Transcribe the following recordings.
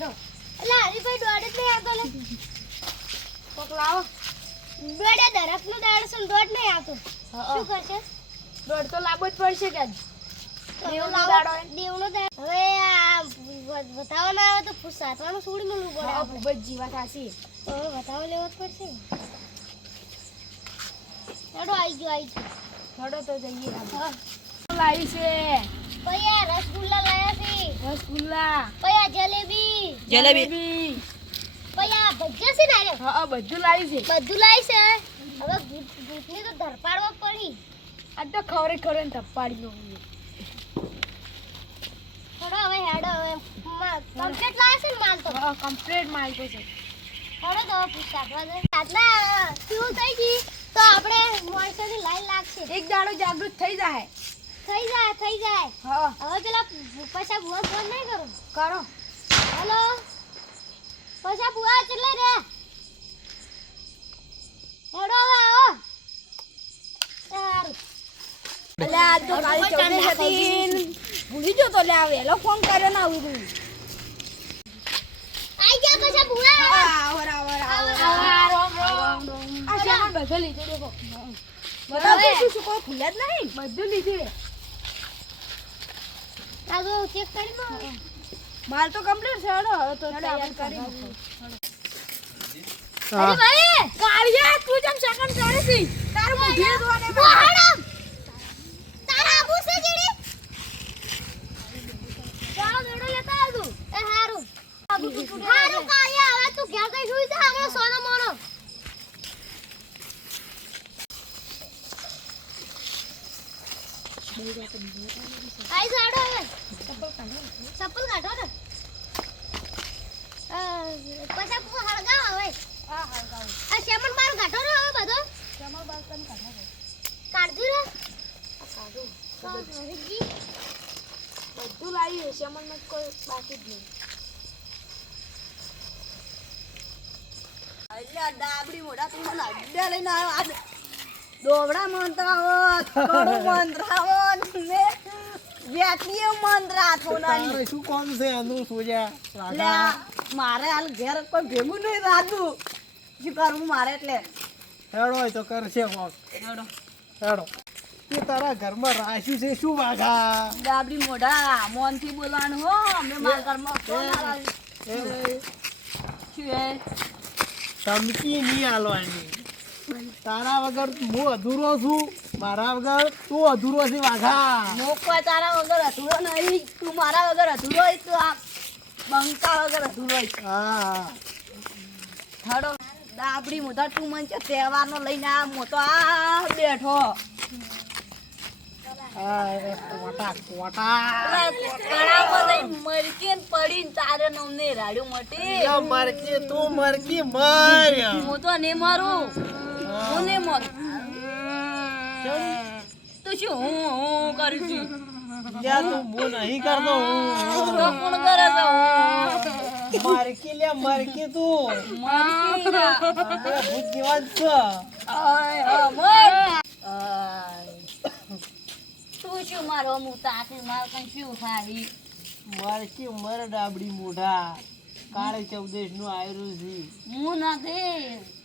જો એટલે હરીભાઈ દોડ જ નહીં આવતો લે. કોક લાવો. દોડે દરખનો દાડો છે દોડ નહીં આવતો. શું કરશે? દોઢ તો લાવવો જ પડશે કે દેવનો દાડો દેવનો દાડો. હવે આ વ- ના આવે તો ફૂસ છોડી મળવું પડે હા, ખૂબ જ જીવા થાશી. હવે વધાવો લેવો જ પડશે. ને. હેડો ગયો આઈ ગયો. હેડો તો જઈએ લાવી છે? પછી રસગુલ્લા લાયા છે. રસગુલ્લા. પછી જલેબી. જલેબી ભૈયા ભજીયા છે ને હા હા, બધું લાવી છે બધું લાવી છે હવે ભૂતની તો ધરપાડવા પડી આ તો ખવરે ખવરે દઉં થોડો હવે હેડો હવે કમ્પ્લીટ લાવે છે ને માલ તો હા કમ્પ્લીટ માલ તો છે થોડો તો પૂછ કાઢવા દે શું થઈ ગઈ તો આપણે માણસોની લાઈન લાગશે એક દાડો જાગૃત થઈ જાય થઈ જાય થઈ જાય હા હવે પેલા પૈસા બુઆ ફોન નહીં કરો કરો હેલો. પૈસા બુઆ ચલે રે. હેડો હવે આવો. એટલે આજ તો કાળી ચૌદશ હતી ભૂલી ગયો તો લે આ વહેલો ફોન કર્યો ના આવું તું આઈ જા પૈસા બુઆ આવો આવો આવો આ સામાન બધો લીધો દેખો બધા શું શું કોઈ ખુલ્યા જ નહીં? બધું લીધી આ તો ચેક કરી લો. માલ તો કમ્પ્લીટ છે હેડો. હવે તો તૈયાર કરી અરે ભાઈ કાળિયા તું જેમ સેકન્ડ કરે છે તારું મુઢે જોવાને વાહડમ તારા આબુ છે જેડી? ચાલો દોડો લેતા આવજો એ હારું. હારું કાયા હવે તું ઘેર કઈ સુઈ જા હમણાં સોનો મોનો આઈ જાડો હવે. ચપ્પલ કાઢો ને પછી પૂ હળગાવ હવે હા હળગાવ. આ શેમન બાર કાઢો રે હવે બધો? જમા બાલકન કાઢો કાઢી રે કાઢું. તો બધું લાવી શેમન શેમનમાં કોઈ બાકી જ નહીં. અલ્યા ડાબડી મોઢા તું મને અડ્ડા લઈને આવ્યો દોવડા મંત્રાવો કડું મંત્રાવો ને વેટલીએ મન તારે શું કોમ છે? આનું સોજા એટલે મારે હાલ ઘેર કોઈ ભેગું નહીં રાધું શું કરવું મારે એટલે? હેડો તો કરશે કોક. હેડો. તે તારા ઘરમાં રાશિ છે શું વાઘા? ગાબડી મોઢા મોનથી બોલવાનું હો. અમે મારા ઘરમાં કોણ શું હે ધમકી નહીં આલવાની તારા વગર હું અધૂરો છું. મારા વગર તું અધૂરો છે વાઘા. મોકવા તારા વગર અધૂરો નહીં. તું મારા વગર અધૂરો તું આ બંકા વગર અધૂરો હા. થડો ડાબડી મોટા તું મન છે તહેવારનો લઈને આ મોટો આ બેઠો. Quota quota. કણામાં પડીને તારે નમને રાડ્યું મટી. મરકી તું મરકી મર. હું તો નહીં મરું. હું. મત? તો શું હું હું કરું છું? યા તું હું નહીં કરતો હું તો કોણ કરે છે? મારકી લે મારકી તું? મારકી ના. આપણે ભૂત જેવા છે. આય, હા, મર. તું શું મારો મુતા આખી માર કઈ શું થાય? મારકી મર ડાબડી મોઢા? કાળે ચૌદેશનું આયરું છે. હું નથી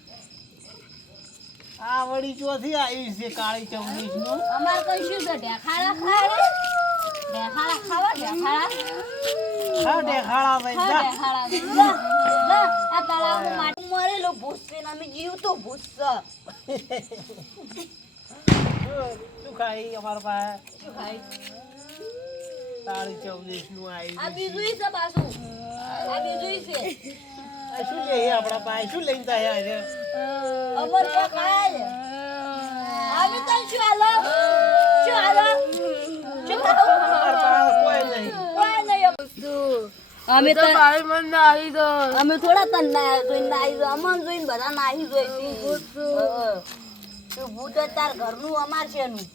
આ વળી ચોથી આવી છે કાળી ચૌદેશનું? અમાર કઈ શું છે ઢેખાડા ખાવા ઢેખાડા ખાવા ઢેખાડા હા દેખાડા ભાઈ જા. ઢેખાડા. આ તળાવમાં માટી મરેલો ભૂસ છે અમે જીવતો ભૂસ છે. શું ખાઈ અમારા પાસે? શું ખાય? કાળી ચૌદેશનું આ બીજું છે. પાછું. આ બીજું છે. શું લે આપણા પાસે શું લઈને જાય આજે અમર તો ખાય અમે તો શું આલો શું આલો શું હાલો? અમારા પાસે કોઈ નહીં. કોઈ નહીં અમે તો ભાઈ મને આવી તો અમે થોડા તન ના જોઈને ના આવી અમન જોઈને બધા નાહી જોઈ તો ભૂત તાર ઘરનું અમાર છે નું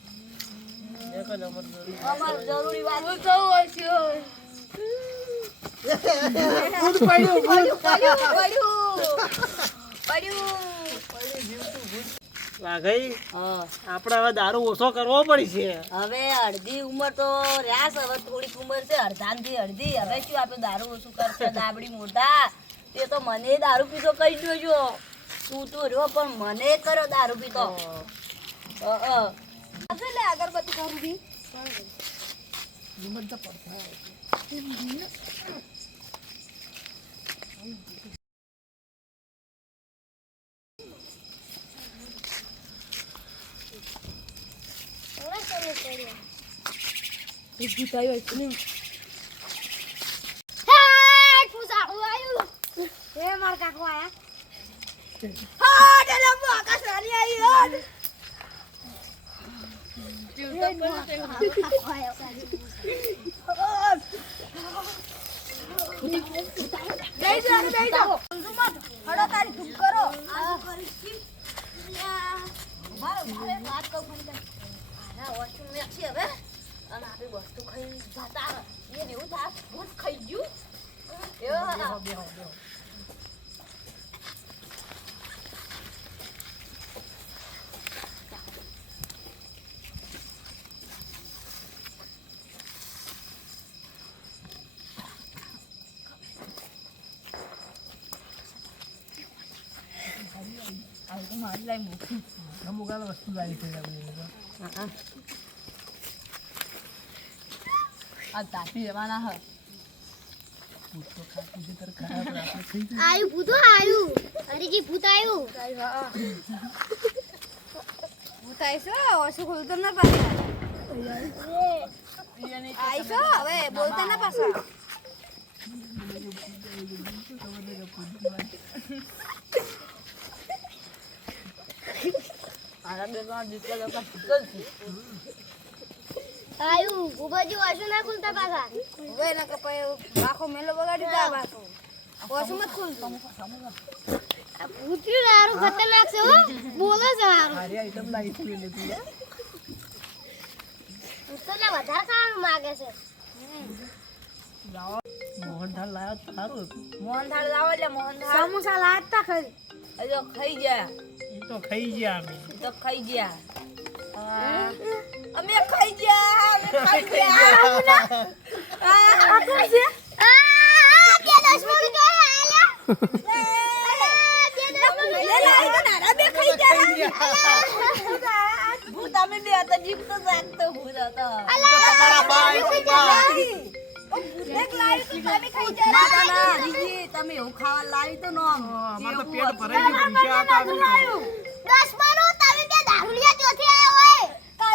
અમર જરૂરી વાત હું તો ઓછો ભૂત પડ્યું ભૂત પડ્યું. પડ્યું પડ્યું વાઘઈ આપણે હવે દારૂ ઓછો કરવો પડશે હવે અડધી ઉંમર તો રહ્યા છે હવે થોડીક ઉંમર છે અડધાથી અડધી. હવે શું આપણે દારૂ ઓછું કરશે દાબડી મોટા તે તો મને દારૂ પીતો કહી જોજો તું તો રહ્યો પણ મને કર્યો દારૂ પીતો અગરબત્તી કરું આજે લે અગરબત્તી કરું બી હેટ, પૂછાડું આયું. એ માર કાકો આયા. હા ડેલા મો આકાશ રાની આવી હોડ દઈ કરો આ મારો ભાઈ વાત કહું. આના વસ્તુ મેકશી હવે અને આપણી વસ્તુ ખાઈ જતા. એને એવું થાય ભૂત ખાઈ ગયું એવો અમુક આ વસ્તુ લાવી છે આ તાપી એવાના હ આયું ભૂતો આયું હરીજી ભૂત આયું ભૂતાઈ છો ઓછું ખોલતો ના પાછા આઈ છો હવે બોલતા ના પાછા આના બે ત્રણ દીકરા લોકો શીખલ છે આયું ભૂપતજી વાસુ ના ખુલતા પાછા હવે ના કપાય આખો મેલો બગાડી દે પાછો ઓછું મત ખોલતો આ ભૂતરી દારૂ ખતરનાક છે હો. બોલે છે હારું. સારી આઈટમ લાવી છે એટલે તું ભૂત વધારે ખાવાનું માગે છે. મોહનથાળ લાવ્યો તો સારું હતું. મોહનથાળ લાવો એટલે મોહનથાળ. સમોસા લાવતા ખરી. ખાઈ ગયા. તો ખાઈ ગયા અમે. તો ખાઈ ગયા. અમે ખાઈ ગયા અમે ખાઈ ગયા. આ આ જો લાઈ તો નાના બે ખાઈ ગયા. ભૂત અમે બે હતા તો જાગતો ભૂત હતો. તમારા બાઈ તમે એવું ખાવા લાવી તો નો આમ. તો પેટ ભરાઈ ગયું ભૂખ્યા હતા અમે તમે બે દારૂલિયા ચોથી આયા હોય.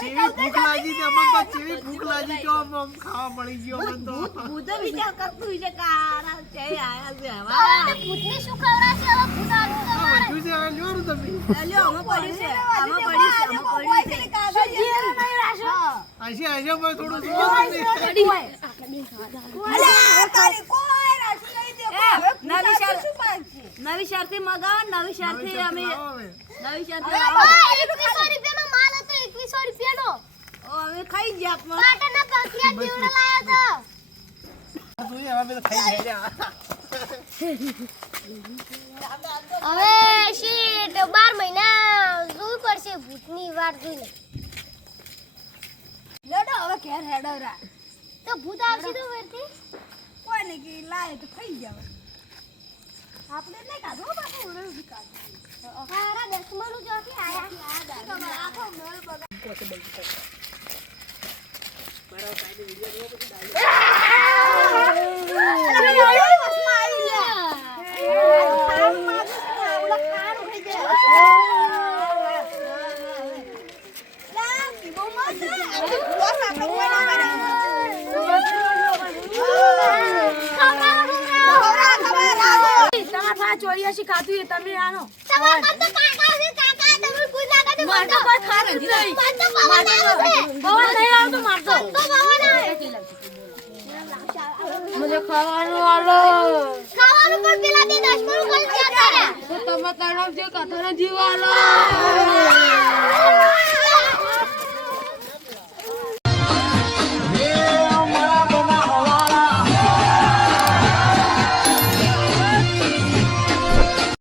કેવી ભૂખ લાગી છે અમને તો કેવી ભૂખ લાગી કે આમ આમ ખાવા મળી ગયો અમને તો. ભૂતો વિચાર કરતું છે કે આરા છે આયા છે હવે ભૂતને શું ખવડાવશે હવે ભૂત આવ્યું તમારે બધું છે લ્યો તમે. લ્યો અમે પડ્યું છે અમે પડ્યું છે અમે પડ્યું છે આશે આજે પર થોડું નવી શાર નવી શારથી મગાવો નવી શારથી અમે હવે. નવી લાવો એકવીસો રૂપિયાનો માલ હતો એકવીસો રૂપિયાનો. ઓ, અમે ખાઈ ગયા પાટણના પંખિયા દીવડા લાયા હવે ગયા હવે શીટ બાર મહિના જોવું પડશે ભૂતની વાર જોઈને. લેડો હવે ઘેર હેડો રા. તો ભૂત આવશે તો ફેરથી? કોઈ ને કે લાય તો ખાઈ જાવ આપણે નહીં કાઢો બાપુ ઉડે ઉડી ખાધું. તારા દસમાનું ચોથી આયા. આખો મેળ બગાડ ચોર્યાસી ખાતું મારા તમે વિડિયો જોવો પછી કાકા છે કાકા તમે કોઈ ના કરતા મારતો કોઈ ખાર નથી રહી મારતો પવન આવે છે પવન નહીં. આવતો મારતો. તો પવન આવે. મને ખાવાનું આલો. ખાવાનું પણ પેલા તે દસમાનું કરી જતા રહ્યા તો તમે તારો જે કથાના જીવ આલો.